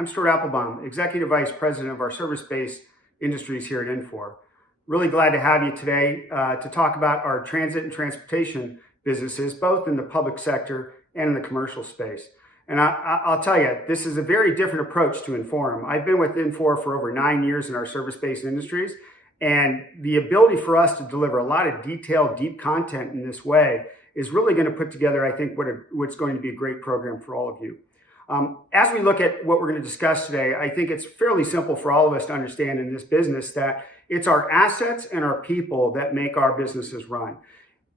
I'm Stuart Applebaum, Executive Vice President of our service-based industries here at Infor. Really glad to have you today to talk about our transit and transportation businesses, both in the public sector and in the commercial space. And I'll tell you, this is a very different approach to Inforum. I've been with Infor for over 9 years in our service-based industries, and the ability for us to deliver a lot of detailed, deep content in this way is really going to put together, I think, what's going to be a great program for all of you. As we look at what we're going to discuss today, I think it's fairly simple for all of us to understand in this business that it's our assets and our people that make our businesses run.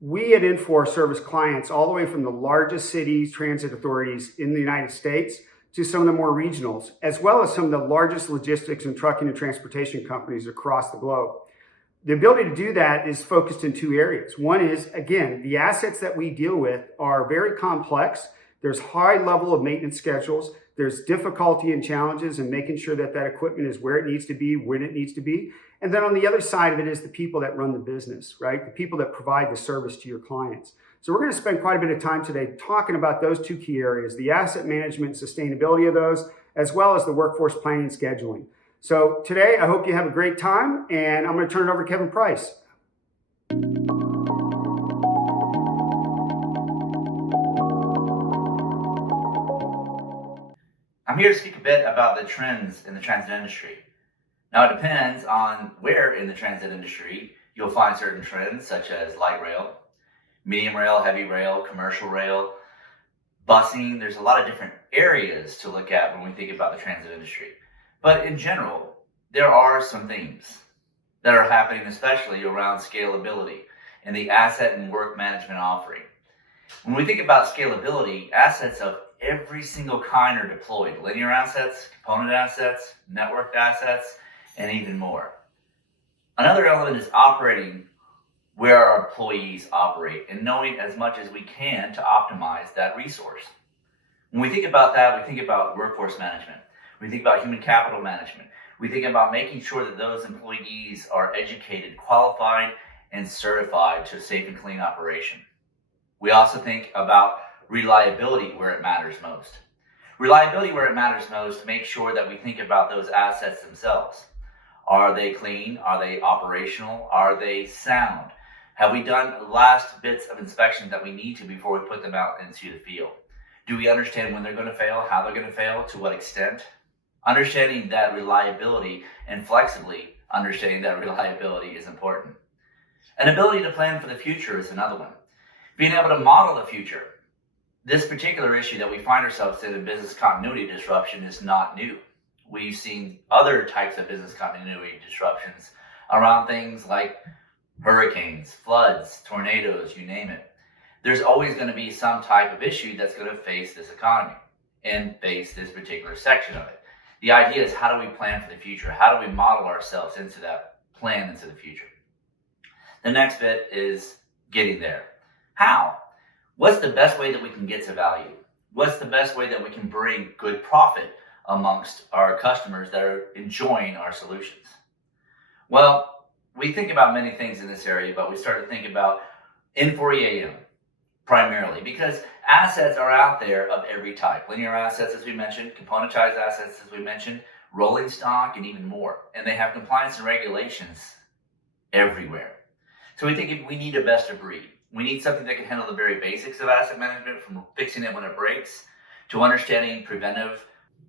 We at Infor service clients all the way from the largest cities, transit authorities in the United States to some of the more regionals, as well as some of the largest logistics and trucking and transportation companies across the globe. The ability to do that is focused in two areas. One is, again, the assets that we deal with are very complex. There's high level of maintenance schedules. There's difficulty and challenges in making sure that that equipment is where it needs to be, when it needs to be. And then on the other side of it is the people that run the business, right? The people that provide the service to your clients. So we're going to spend quite a bit of time today talking about those two key areas, the asset management and sustainability of those, as well as the workforce planning and scheduling. So today, I hope you have a great time, and I'm going to turn it over to Kevin Price. I'm here to speak a bit about the trends in the transit industry. Now, it depends on where in the transit industry you'll find certain trends, such as light rail, medium rail, heavy rail, commercial rail, busing. There's a lot of different areas to look at when we think about the transit industry. But in general, there are some themes that are happening, especially around scalability and the asset and work management offering. When we think about scalability, assets of every single kind are deployed. Linear assets, component assets, networked assets, and even more. Another element is operating where our employees operate and knowing as much as we can to optimize that resource. When we think about that, we think about workforce management. We think about human capital management. We think about making sure that those employees are educated, qualified, and certified to a safe and clean operation. We also think about reliability where it matters most. Reliability where it matters most, make sure that we think about those assets themselves. Are they clean? Are they operational? Are they sound? Have we done the last bits of inspection that we need to before we put them out into the field? Do we understand when they're going to fail, how they're going to fail, to what extent? Understanding that reliability and flexibly understanding that reliability is important. An ability to plan for the future is another one. Being able to model the future. This particular issue that we find ourselves in business continuity disruption is not new. We've seen other types of business continuity disruptions around things like hurricanes, floods, tornadoes, you name it. There's always going to be some type of issue that's going to face this economy and face this particular section of it. The idea is, how do we plan for the future? How do we model ourselves into that plan into the future? The next bit is getting there. How? What's the best way that we can get to value? What's the best way that we can bring good profit amongst our customers that are enjoying our solutions? Well, we think about many things in this area, but we start to think about Infor EAM primarily, because assets are out there of every type. Linear assets, as we mentioned, componentized assets, as we mentioned, rolling stock, and even more. And they have compliance and regulations everywhere. So we think we need a best of breed. We need something that can handle the very basics of asset management, from fixing it when it breaks, to understanding preventive,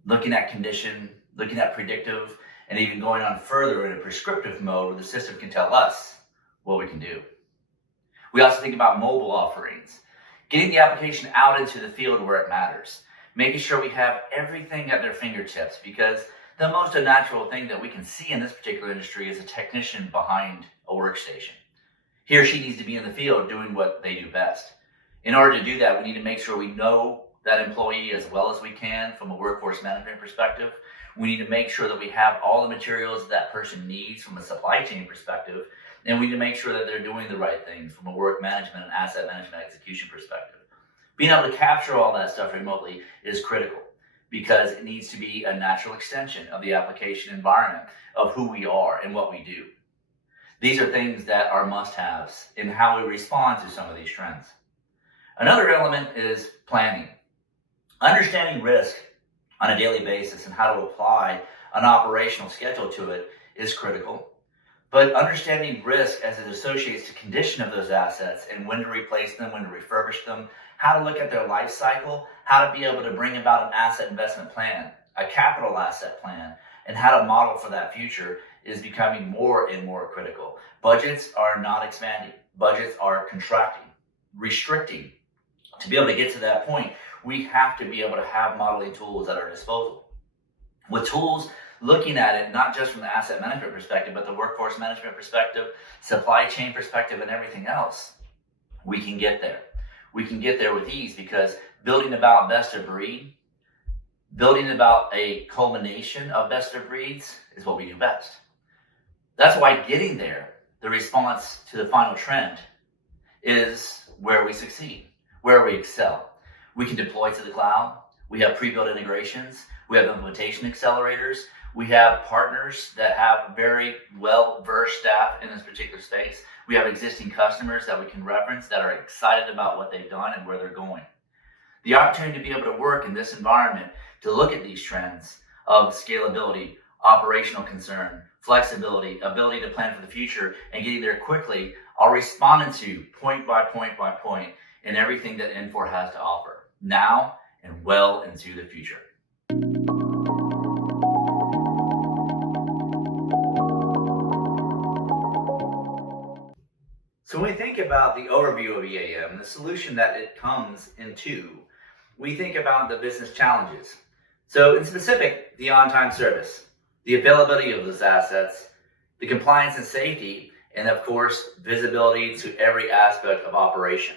looking at condition, looking at predictive, and even going on further in a prescriptive mode where the system can tell us what we can do. We also think about mobile offerings, getting the application out into the field where it matters, making sure we have everything at their fingertips, because the most unnatural thing that we can see in this particular industry is a technician behind a workstation. He or she needs to be in the field doing what they do best. In order to do that, we need to make sure we know that employee as well as we can from a workforce management perspective. We need to make sure that we have all the materials that person needs from a supply chain perspective. And we need to make sure that they're doing the right things from a work management and asset management execution perspective. Being able to capture all that stuff remotely is critical, because it needs to be a natural extension of the application environment of who we are and what we do. These are things that are must-haves in how we respond to some of these trends. Another element is planning. Understanding risk, on a daily basis and how to apply an operational schedule to it is critical. But understanding risk as it associates to condition of those assets and when to replace them, when to refurbish them, how to look at their life cycle, how to be able to bring about an asset investment plan, a capital asset plan, and how to model for that future is becoming more and more critical. Budgets are not expanding. Budgets are contracting, restricting. To be able to get to that point, we have to be able to have modeling tools at our disposal. With tools, looking at it not just from the asset management perspective, but the workforce management perspective, supply chain perspective, and everything else, we can get there. We can get there with ease because building about best of breed, building about a culmination of best of breeds is what we do best. That's why getting there, the response to the final trend, is where we succeed, where we excel. We can deploy to the cloud. We have pre-built integrations. We have implementation accelerators. We have partners that have very well-versed staff in this particular space. We have existing customers that we can reference that are excited about what they've done and where they're going. The opportunity to be able to work in this environment to look at these trends of scalability, operational concern, flexibility, ability to plan for the future, and getting there quickly are responded to point by point by point in everything that Infor has to offer, now and well into the future. So when we think about the overview of EAM, the solution that it comes into, we think about the business challenges. So in specific, the on-time service, the availability of those assets, the compliance and safety, and of course, visibility to every aspect of operation.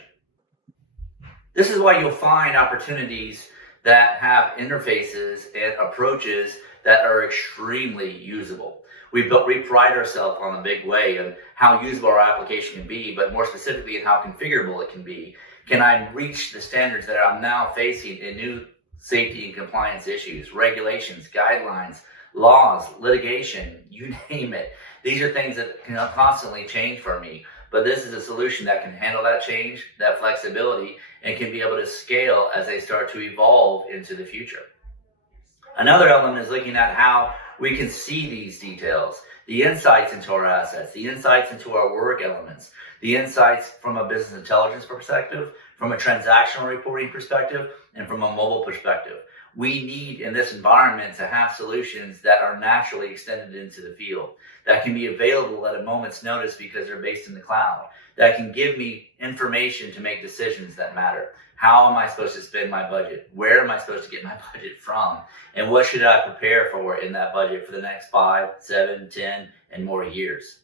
This is why you'll find opportunities that have interfaces and approaches that are extremely usable. We pride ourselves on the big way of how usable our application can be, but more specifically in how configurable it can be. Can I reach the standards that I'm now facing in new safety and compliance issues, regulations, guidelines, laws, litigation, you name it. These are things that can constantly change for me, but this is a solution that can handle that change, that flexibility, and can be able to scale as they start to evolve into the future. Another element is looking at how we can see these details, the insights into our assets, the insights into our work elements, the insights from a business intelligence perspective, from a transactional reporting perspective, and from a mobile perspective. We need in this environment to have solutions that are naturally extended into the field, that can be available at a moment's notice because they're based in the cloud, that can give me information to make decisions that matter. How am I supposed to spend my budget? Where am I supposed to get my budget from? And what should I prepare for in that budget for the next 5, 7, 10, and more years?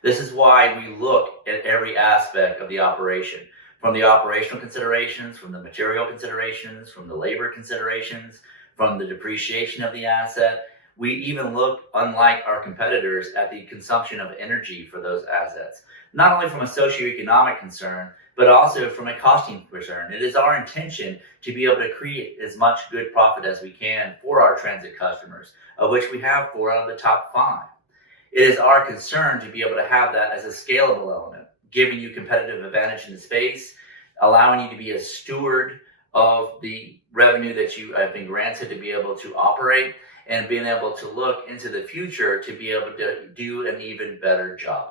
This is why we look at every aspect of the operation, from the operational considerations, from the material considerations, from the labor considerations, from the depreciation of the asset. We even look, unlike our competitors, at the consumption of energy for those assets, not only from a socioeconomic concern, but also from a costing concern. It is our intention to be able to create as much good profit as we can for our transit customers, of which we have 4 out of the top 5. It is our concern to be able to have that as a scalable element, giving you competitive advantage in the space, allowing you to be a steward of the revenue that you have been granted to be able to operate, and being able to look into the future to be able to do an even better job.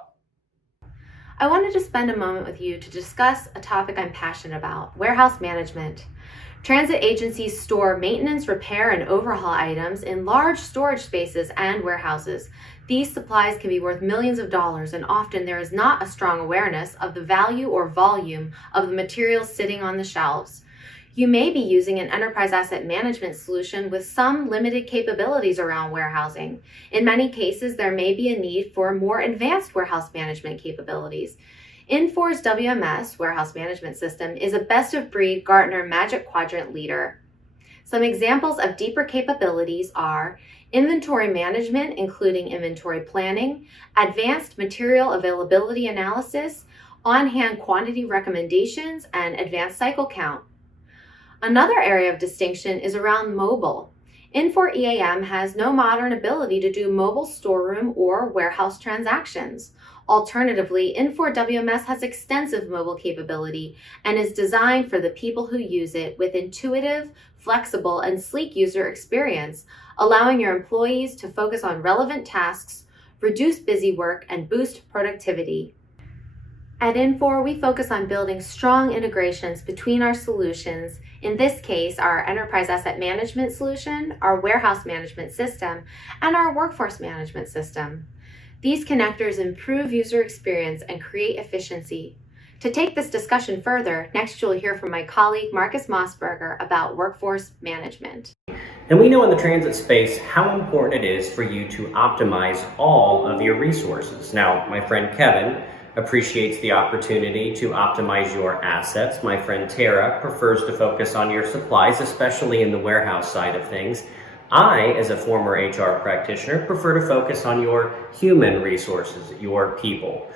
I wanted to spend a moment with you to discuss a topic I'm passionate about: warehouse management. Transit agencies store maintenance, repair, and overhaul items in large storage spaces and warehouses. These supplies can be worth millions of dollars, and often there is not a strong awareness of the value or volume of the materials sitting on the shelves. You may be using an enterprise asset management solution with some limited capabilities around warehousing. In many cases, there may be a need for more advanced warehouse management capabilities. Infor's WMS, Warehouse Management System, is a best-of-breed Gartner Magic Quadrant leader. Some examples of deeper capabilities are inventory management, including inventory planning, advanced material availability analysis, on-hand quantity recommendations, and advanced cycle count. Another area of distinction is around mobile. Infor EAM has no modern ability to do mobile storeroom or warehouse transactions. Alternatively, Infor WMS has extensive mobile capability and is designed for the people who use it with intuitive, flexible, and sleek user experience, allowing your employees to focus on relevant tasks, reduce busy work, and boost productivity. At Infor, we focus on building strong integrations between our solutions, in this case, our enterprise asset management solution, our warehouse management system, and our workforce management system. These connectors improve user experience and create efficiency. To take this discussion further, next you'll hear from my colleague Marcus Mossberger about workforce management. And we know in the transit space how important it is for you to optimize all of your resources. Now, my friend Kevin appreciates the opportunity to optimize your assets. My friend Tara prefers to focus on your supplies, especially in the warehouse side of things. I, as a former HR practitioner, prefer to focus on your human resources, your people.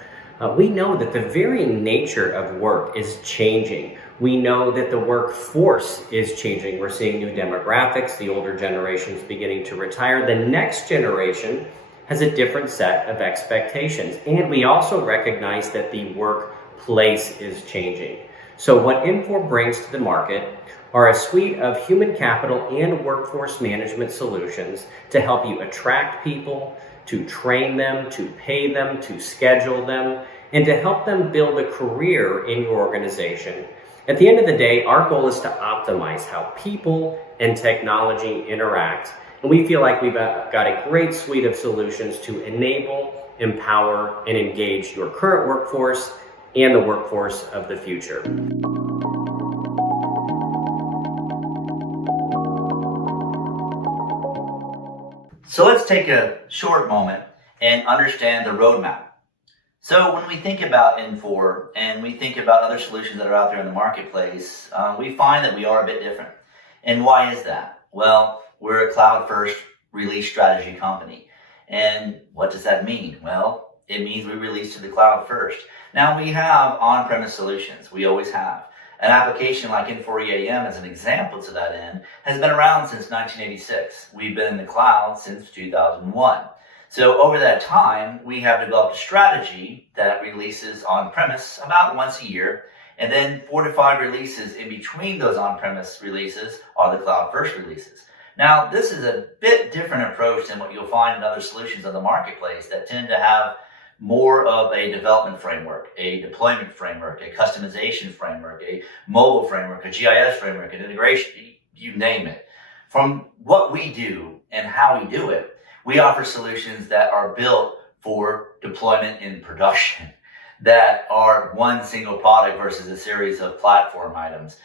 We know that the very nature of work is changing. We know that the workforce is changing. We're seeing new demographics, the older generation's beginning to retire. The next generation has a different set of expectations. And we also recognize that the workplace is changing. So what Infor brings to the market are a suite of human capital and workforce management solutions to help you attract people, to train them, to pay them, to schedule them, and to help them build a career in your organization. At the end of the day, our goal is to optimize how people and technology interact. And we feel like we've got a great suite of solutions to enable, empower, and engage your current workforce and the workforce of the future. So let's take a short moment and understand the roadmap. So when we think about Infor and we think about other solutions that are out there in the marketplace, we find that we are a bit different. And why is that? Well, we're a cloud-first release strategy company. And what does that mean? Well, it means we release to the cloud first. Now, we have on-premise solutions. We always have. An application like Infor EAM, as an example to that end, has been around since 1986. We've been in the cloud since 2001. So over that time, we have developed a strategy that releases on-premise about once a year, and then 4 to 5 releases in between those on-premise releases are the cloud-first releases. Now, this is a bit different approach than what you'll find in other solutions on the marketplace that tend to have more of a development framework, a deployment framework, a customization framework, a mobile framework, a GIS framework, an integration, you name it. From what we do and how we do it, we offer solutions that are built for deployment in production, that are one single product versus a series of platform items.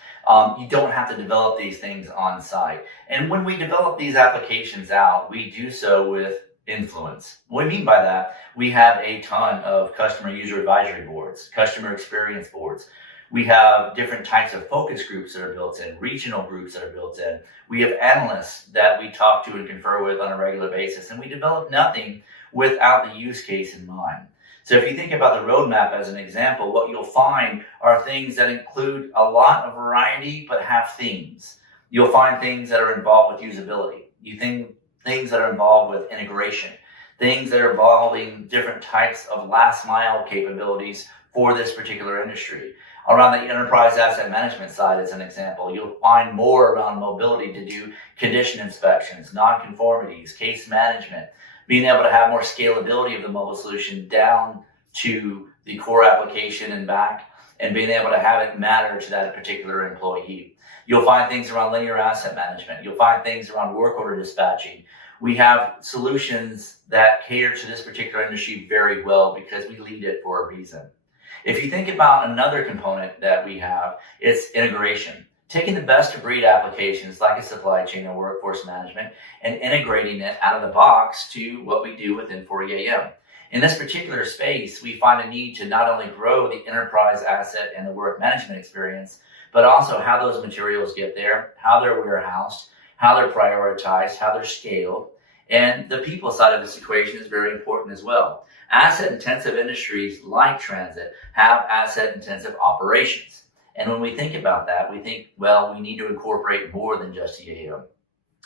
You don't have to develop these things on site. And when we develop these applications out, we do so with influence. What I mean by that, we have a ton of customer user advisory boards, customer experience boards. We have different types of focus groups that are built in, regional groups that are built in. We have analysts that we talk to and confer with on a regular basis, and we develop nothing without the use case in mind. So if you think about the roadmap as an example, what you'll find are things that include a lot of variety but have themes. You'll find things that are involved with usability. You think things that are involved with integration, things that are involving different types of last mile capabilities for this particular industry. Around the enterprise asset management side, as an example, you'll find more around mobility to do condition inspections, non-conformities, case management, being able to have more scalability of the mobile solution down to the core application and back, and being able to have it matter to that particular employee. You'll find things around linear asset management. You'll find things around work order dispatching. We have solutions that cater to this particular industry very well because we lead it for a reason. If you think about another component that we have, it's integration. Taking the best of breed applications like a supply chain or workforce management and integrating it out of the box to what we do with Infor EAM. In this particular space, we find a need to not only grow the enterprise asset and the work management experience, but also how those materials get there, how they're warehoused, how they're prioritized, how they're scaled. And the people side of this equation is very important as well. Asset-intensive industries like transit have asset-intensive operations. And when we think about that, we think, well, we need to incorporate more than just EAM.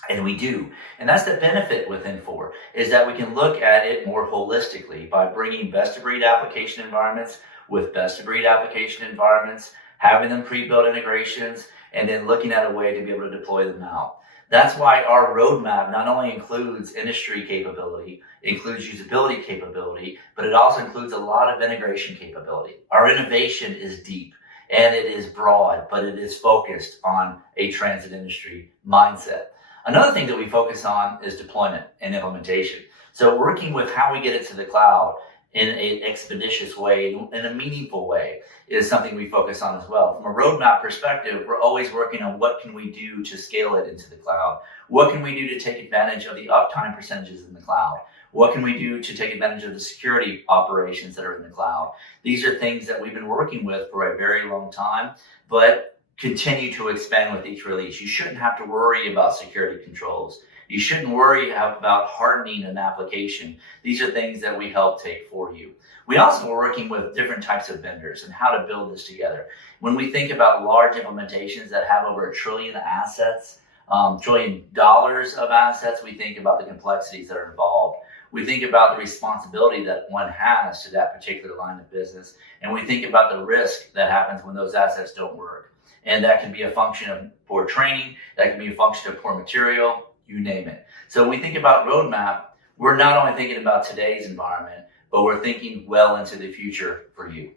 And we do. And that's the benefit with Infor, is that we can look at it more holistically by bringing best-of-breed application environments with best-of-breed application environments, having them pre-built integrations, and then looking at a way to be able to deploy them out. That's why our roadmap not only includes industry capability, includes usability capability, but it also includes a lot of integration capability. Our innovation is deep and it is broad, but it is focused on a transit industry mindset. Another thing that we focus on is deployment and implementation. So working with how we get it to the cloud in an expeditious way, in a meaningful way, is something we focus on as well. From a roadmap perspective, we're always working on what can we do to scale it into the cloud? What can we do to take advantage of the uptime percentages in the cloud? What can we do to take advantage of the security operations that are in the cloud? These are things that we've been working with for a very long time, but continue to expand with each release. You shouldn't have to worry about security controls. You shouldn't worry about hardening an application. These are things that we help take for you. We also are working with different types of vendors and how to build this together. When we think about large implementations that have over $1 trillion assets, $1 trillion of assets, we think about the complexities that are involved. We think about the responsibility that one has to that particular line of business, and we think about the risk that happens when those assets don't work. And that can be a function of poor training, that can be a function of poor material, you name it. So when we think about roadmap, we're not only thinking about today's environment, but we're thinking well into the future for you.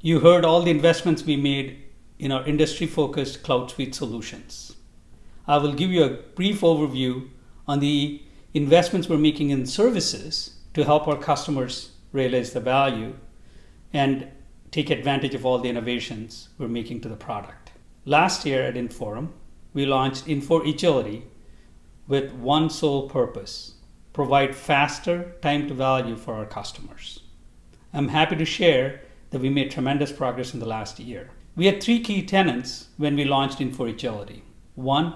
You heard all the investments we made in our industry-focused Cloud Suite solutions. I will give you a brief overview on the investments we're making in services to help our customers realize the value and take advantage of all the innovations we're making to the product. Last year at Inforum, we launched Infor Agility with one sole purpose: provide faster time to value for our customers. I'm happy to share that we made tremendous progress in the last year. We had 3 key tenets when we launched Infor Agility. 1,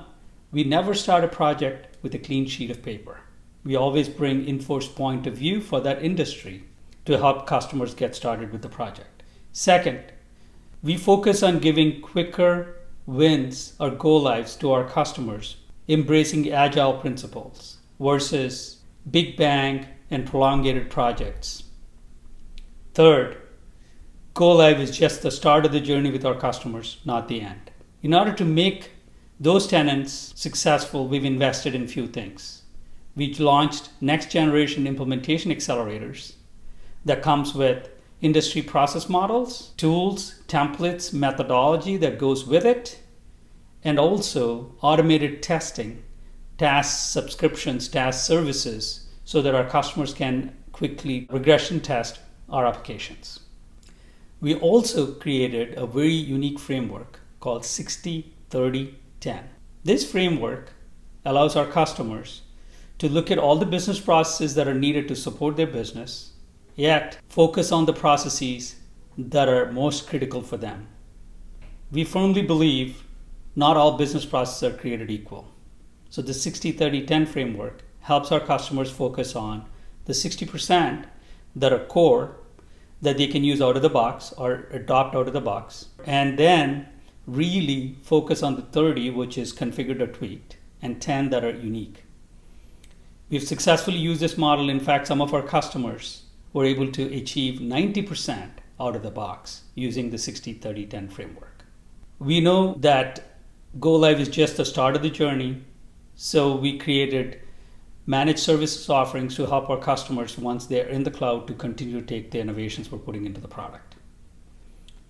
we never start a project with a clean sheet of paper. We always bring Infor's point of view for that industry to help customers get started with the project. Second, we focus on giving quicker wins or go-lives to our customers, embracing agile principles versus big bang and prolongated projects. Third, go-live is just the start of the journey with our customers, not the end. In order to make those tenets successful, we've invested in a few things. We launched next generation implementation accelerators that comes with industry process models, tools, templates, methodology that goes with it, and also automated testing, task subscriptions, task services, so that our customers can quickly regression test our applications. We also created a very unique framework called 60-30-10. This framework allows our customers to look at all the business processes that are needed to support their business, yet focus on the processes that are most critical for them. We firmly believe not all business processes are created equal. So the 60-30-10 framework helps our customers focus on the 60% that are core, that they can use out of the box or adopt out of the box, and then really focus on the 30, which is configured or tweaked, and 10 that are unique. We've successfully used this model. In fact, some of our customers were able to achieve 90% out of the box using the 60-30-10 framework. We know that Go Live is just the start of the journey, so we created managed services offerings to help our customers once they're in the cloud to continue to take the innovations we're putting into the product.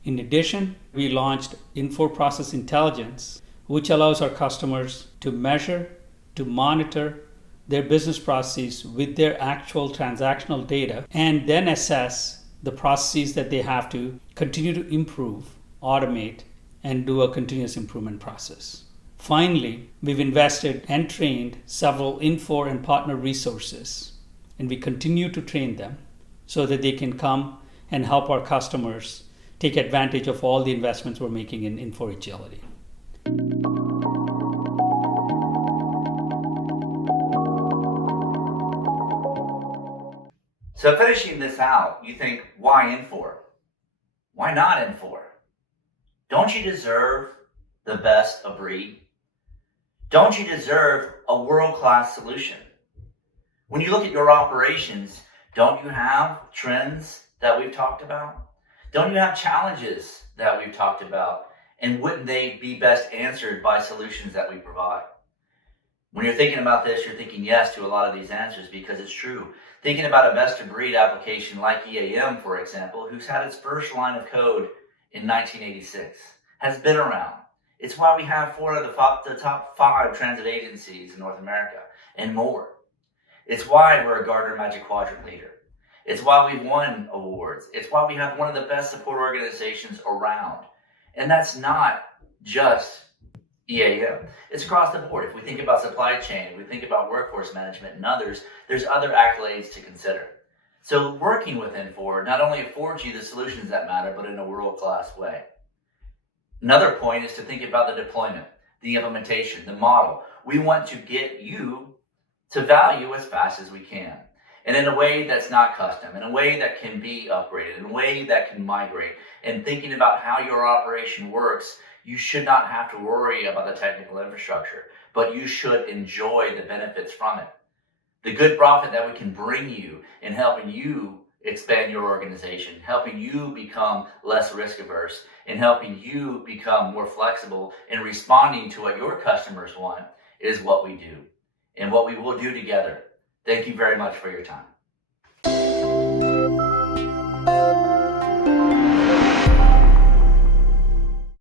In addition, we launched Infor Process Intelligence, which allows our customers to measure, to monitor their business processes with their actual transactional data, and then assess the processes that they have to continue to improve, automate, and do a continuous improvement process. Finally, we've invested and trained several Infor and partner resources, and we continue to train them so that they can come and help our customers take advantage of all the investments we're making in Infor Agility. So finishing this out, you think, why Infor? Why not Infor? Don't you deserve the best of breed? Don't you deserve a world-class solution? When you look at your operations, don't you have trends that we've talked about? Don't you have challenges that we've talked about? And wouldn't they be best answered by solutions that we provide? When you're thinking about this, you're thinking yes to a lot of these answers because it's true. Thinking about a best-of-breed application like EAM, for example, who's had its first line of code in 1986, has been around. It's why we have 4 of the top 5 transit agencies in North America and more. It's why we're a Gartner Magic Quadrant leader. It's why we've won awards. It's why we have one of the best support organizations around. And that's not just EAM. It's across the board. If we think about supply chain, if we think about workforce management and others, there's other accolades to consider. So working with Infor not only affords you the solutions that matter, but in a world-class way. Another point is to think about the deployment, the implementation, the model. We want to get you to value as fast as we can. And in a way that's not custom, in a way that can be upgraded, in a way that can migrate. And thinking about how your operation works, you should not have to worry about the technical infrastructure, but you should enjoy the benefits from it. The good profit that we can bring you in helping you expand your organization, helping you become less risk averse, and helping you become more flexible in responding to what your customers want is what we do and what we will do together. Thank you very much for your time.